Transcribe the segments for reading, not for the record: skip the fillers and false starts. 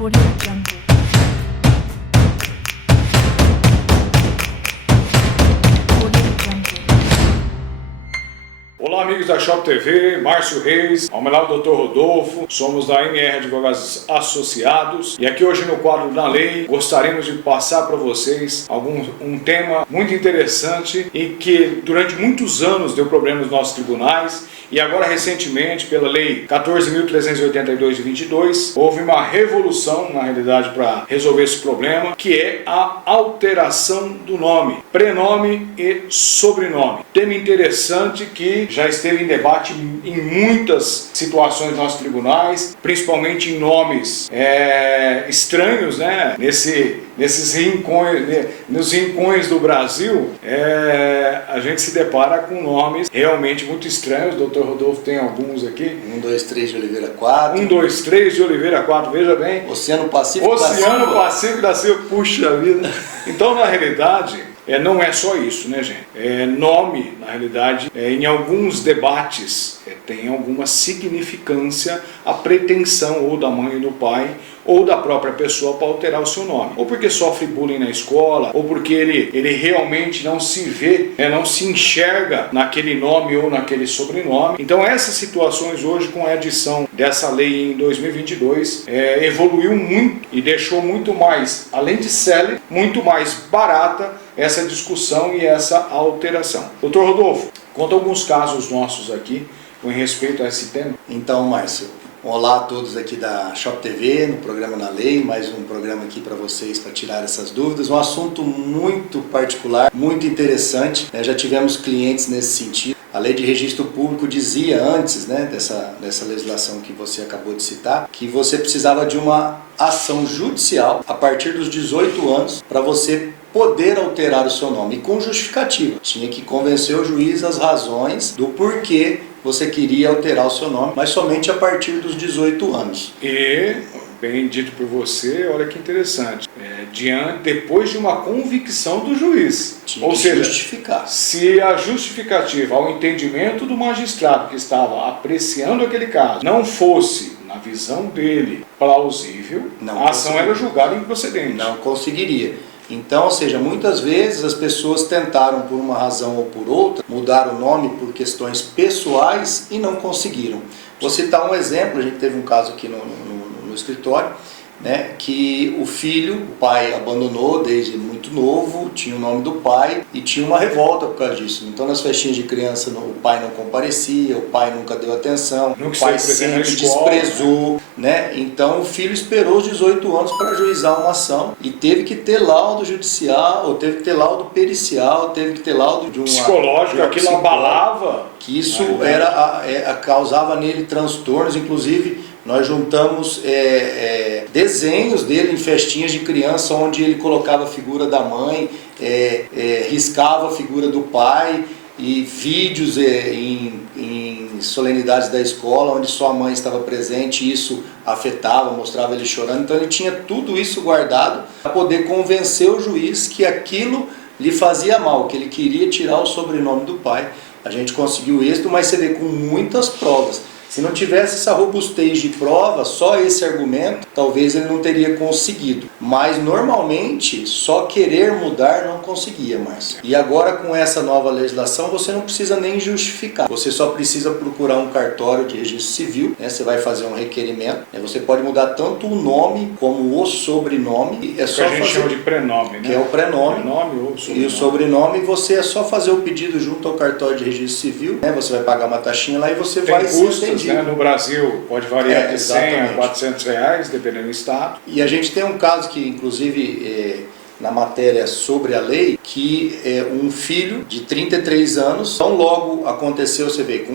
Audio Jungle. Audio Jungle. Olá, amigos da Shop TV, Márcio Reis, ao meu lado, Dr. Rodolfo, somos da MR Advogados Associados e aqui hoje no quadro da lei gostaríamos de passar para vocês um tema muito interessante e que durante muitos anos deu problema nos nossos tribunais e agora recentemente pela lei 14.382 de 22 houve uma revolução na realidade para resolver esse problema, que é a alteração do nome, prenome e sobrenome. Tema interessante que já esteve em debate em muitas situações dos nossos tribunais, principalmente em nomes estranhos, né? Nesses rincões, nos rincões do Brasil, a gente se depara com nomes realmente muito estranhos. O Dr. Rodolfo tem alguns aqui. 1, 2, 3 de Oliveira 4. 1, 2, 3 de Oliveira 4, veja bem. Oceano Pacífico Oceano Pacífico da Silva, puxa vida. Então, na realidade, não é só isso, né, gente? Nome, na realidade, em alguns debates, tem alguma significância a pretensão ou da mãe e do pai ou da própria pessoa para alterar o seu nome. Ou porque sofre bullying na escola, ou porque ele realmente não se vê, não se enxerga naquele nome ou naquele sobrenome. Então essas situações hoje, com a edição dessa lei em 2022, evoluiu muito e deixou muito mais, além de célere, muito mais barata essa discussão e essa alteração. Doutor Rodolfo, conta alguns casos nossos aqui com respeito a esse tema. Então, Márcio, olá a todos aqui da Shop TV, no programa Na Lei, mais um programa aqui para vocês, para tirar essas dúvidas. Um assunto muito particular, muito interessante, né? Já tivemos clientes nesse sentido. A Lei de Registro Público dizia antes, né, dessa legislação que você acabou de citar, que você precisava de uma ação judicial a partir dos 18 anos para você poder alterar o seu nome, e com justificativa. Tinha que convencer o juiz as razões do porquê você queria alterar o seu nome, mas somente a partir dos 18 anos. E, bem dito por você, olha que interessante, depois de uma convicção do juiz. Tinha Ou que seja, justificar. se a justificativa ao entendimento do magistrado que estava apreciando aquele caso não fosse, na visão dele, plausível, a ação era julgada improcedente. Não conseguiria. Então, ou seja, muitas vezes as pessoas tentaram, por uma razão ou por outra, mudar o nome por questões pessoais e não conseguiram. Vou citar um exemplo, a gente teve um caso aqui no escritório, né, que o pai abandonou desde muito novo, tinha o nome do pai e tinha uma revolta por causa disso. Então nas festinhas de criança o pai não comparecia, o pai nunca deu atenção, o pai sempre desprezou, né? Então o filho esperou os 18 anos para ajuizar uma ação e teve que ter laudo judicial, ou teve que ter laudo pericial, teve que ter laudo de um psicológico, aquilo abalava. Que isso causava nele transtornos, inclusive nós juntamos desenhos dele em festinhas de criança, onde ele colocava a figura da mãe, riscava a figura do pai, e vídeos em solenidades da escola, onde só a mãe estava presente, e isso afetava, mostrava ele chorando. Então ele tinha tudo isso guardado para poder convencer o juiz que aquilo lhe fazia mal, que ele queria tirar o sobrenome do pai. A gente conseguiu êxito, mas você vê com muitas provas. Se não tivesse essa robustez de prova, só esse argumento, talvez ele não teria conseguido. Mas normalmente, só querer mudar não conseguia, Márcio. E agora com essa nova legislação, você não precisa nem justificar. Você só precisa procurar um cartório de registro civil, né? Você vai fazer um requerimento, né? Você pode mudar tanto o nome como o sobrenome. É só que a gente chama de prenome, né? Que é o prenome ou sobrenome. E o sobrenome, você é só fazer o pedido junto ao cartório de registro civil, né? Você vai pagar uma taxinha lá e você vai ser atendido. Né? No Brasil pode variar de 100 a 400 reais, dependendo do estado. E a gente tem um caso que, inclusive, na matéria sobre a lei, que um filho de 33 anos, tão logo aconteceu, você vê,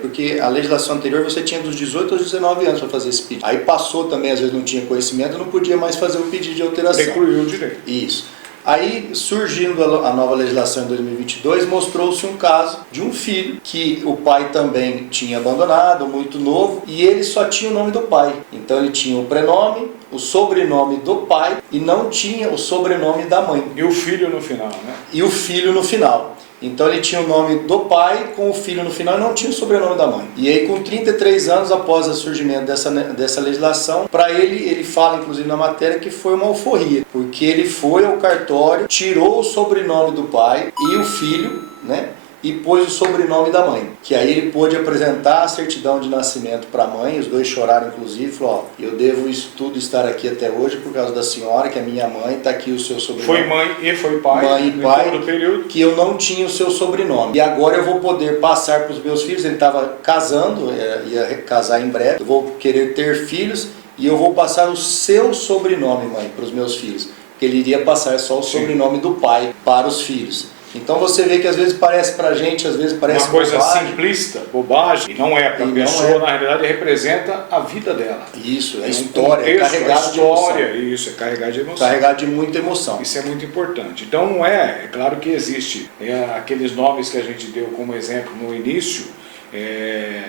porque a legislação anterior você tinha dos 18 aos 19 anos para fazer esse pedido. Aí passou também, às vezes não tinha conhecimento, não podia mais fazer o pedido de alteração. Incluiu o direito. Isso. Aí, surgindo a nova legislação em 2022, mostrou-se um caso de um filho que o pai também tinha abandonado, muito novo, e ele só tinha o nome do pai. Então ele tinha o prenome, o sobrenome do pai e não tinha o sobrenome da mãe. E o filho no final, né? E o filho no final. Então ele tinha o nome do pai com o filho no final e não tinha o sobrenome da mãe. E aí com 33 anos após o surgimento dessa legislação, para ele fala inclusive na matéria que foi uma alforria, porque ele foi ao cartório, tirou o sobrenome do pai e o filho, né? E pôs o sobrenome da mãe, que aí ele pôde apresentar a certidão de nascimento para a mãe, os dois choraram inclusive, falou, ó, eu devo isso tudo estar aqui até hoje por causa da senhora, que é minha mãe, está aqui o seu sobrenome. Foi mãe e foi pai, mãe e pai, todo o período. Que eu não tinha o seu sobrenome. E agora eu vou poder passar para os meus filhos, ele estava casando, ia casar em breve, eu vou querer ter filhos e eu vou passar o seu sobrenome, mãe, para os meus filhos, porque ele iria passar só o sobrenome do pai para os filhos. Então você vê que às vezes parece pra gente, às vezes parece uma coisa bobagem. simplista, bobagem, e não é, porque a pessoa na realidade representa a vida dela. Isso, é um história, contexto, é carregado de emoção. Isso, é carregado de emoção. Carregado de muita emoção. Isso é muito importante. Então não é claro que existe aqueles nomes que a gente deu como exemplo no início,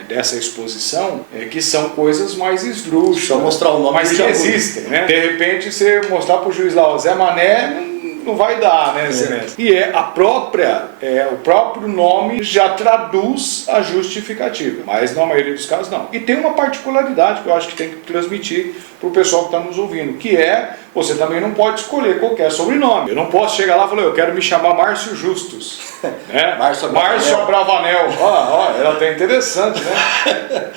dessa exposição, que são coisas mais esdrúxulas. Só mostrar o nome mas que existem, né? De repente você mostrar para o juiz lá, o Zé Mané, não vai dar, né, Celeste? E o próprio nome já traduz a justificativa, mas na maioria dos casos não. E tem uma particularidade que eu acho que tem que transmitir para o pessoal que está nos ouvindo, que você também não pode escolher qualquer sobrenome. Eu não posso chegar lá e falar, eu quero me chamar Márcio Justus. Né? Márcio Abravanel. Ela até interessante, né?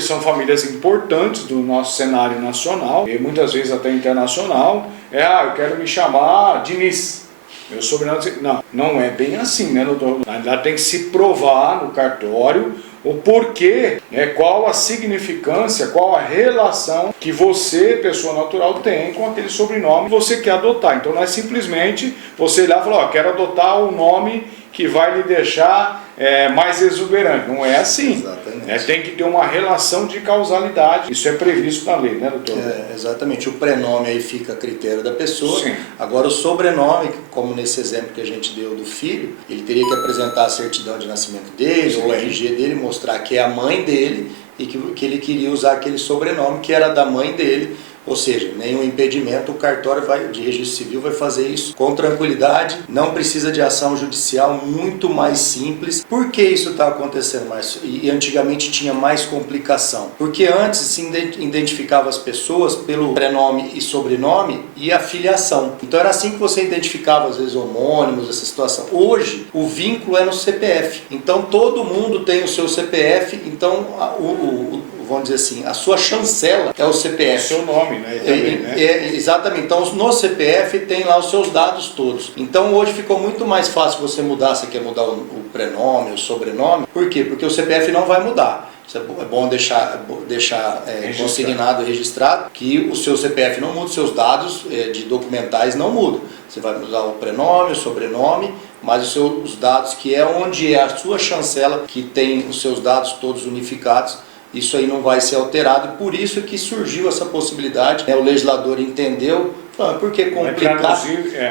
São famílias importantes do nosso cenário nacional e muitas vezes até internacional. Eu quero me chamar Diniz. Meu sobrenome... Não é bem assim, né, doutor? Ainda tem que se provar no cartório o porquê, qual a significância, qual a relação que você, pessoa natural, tem com aquele sobrenome que você quer adotar. Então não é simplesmente você ir lá e falar, quero adotar um nome que vai lhe deixar mais exuberante. Não é assim. Exatamente. Tem que ter uma relação de causalidade. Isso é previsto na lei, né, doutor? Exatamente. O prenome aí fica a critério da pessoa. Sim. Agora o sobrenome, como nesse exemplo que a gente deu do filho, ele teria que apresentar a certidão de nascimento dele, sim, ou o RG dele, mostrar que é a mãe dele e que ele queria usar aquele sobrenome que era da mãe dele. Ou seja, nenhum impedimento, o cartório de registro civil vai fazer isso com tranquilidade, não precisa de ação judicial, muito mais simples. Por que isso está acontecendo mais? E antigamente tinha mais complicação. Porque antes se identificava as pessoas pelo prenome e sobrenome e a filiação. Então era assim que você identificava, às vezes, homônimos, essa situação. Hoje, o vínculo é no CPF. Então todo mundo tem o seu CPF, então vamos dizer assim, a sua chancela é o CPF. O seu nome, né? Também, né? Exatamente. Então, no CPF tem lá os seus dados todos. Então, hoje ficou muito mais fácil você mudar, você quer mudar o prenome, o sobrenome. Por quê? Porque o CPF não vai mudar. Isso é bom deixar consignado, registrado, que o seu CPF não muda, os seus dados de documentais não mudam. Você vai mudar o prenome, o sobrenome, mas os dados, que é onde é a sua chancela, que tem os seus dados todos unificados, isso aí não vai ser alterado, por isso que surgiu essa possibilidade, o legislador entendeu, por que complicar?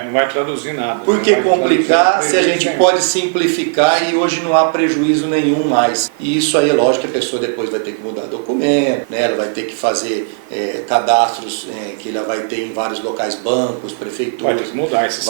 Não vai traduzir nada. Por que complicar se a gente pode simplificar e hoje não há prejuízo nenhum mais? E isso aí é lógico que a pessoa depois vai ter que mudar documento, né? Ela vai ter que fazer cadastros que ela vai ter em vários locais, bancos, prefeituras. Vai ter que mudar esses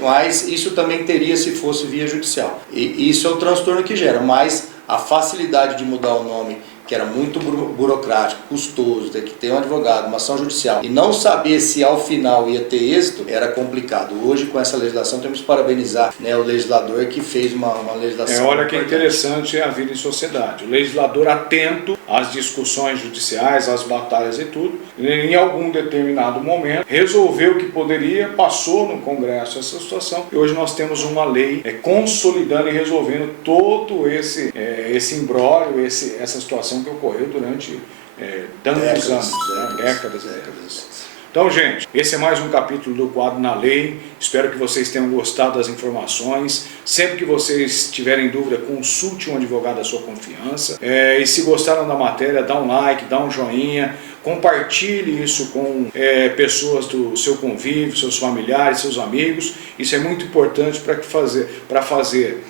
mas isso também teria se fosse via judicial. E isso é o transtorno que gera, mas a facilidade de mudar o nome, que era muito burocrático, custoso, ter que ter um advogado, uma ação judicial, e não saber se ao final ia ter êxito, era complicado. Hoje, com essa legislação, temos que parabenizar o legislador que fez uma legislação. Olha que interessante a vida em sociedade. O legislador atento às discussões judiciais, às batalhas e tudo, em algum determinado momento, resolveu que poderia, passou no Congresso essa situação, e hoje nós temos uma lei consolidando e resolvendo todo esse imbróglio, essa situação que ocorreu durante tantos anos, décadas. Então, gente, esse é mais um capítulo do quadro Na Lei. Espero que vocês tenham gostado das informações. Sempre que vocês tiverem dúvida, consulte um advogado da sua confiança. E se gostaram da matéria, dá um like, dá um joinha. Compartilhe isso com pessoas do seu convívio, seus familiares, seus amigos. Isso é muito importante para fazer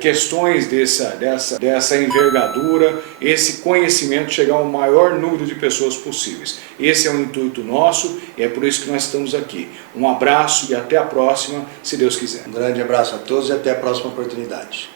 questões dessa envergadura, esse conhecimento chegar ao maior número de pessoas possíveis. Esse é o intuito nosso e é por isso que nós estamos aqui. Um abraço e até a próxima, se Deus quiser. Um grande abraço a todos e até a próxima oportunidade.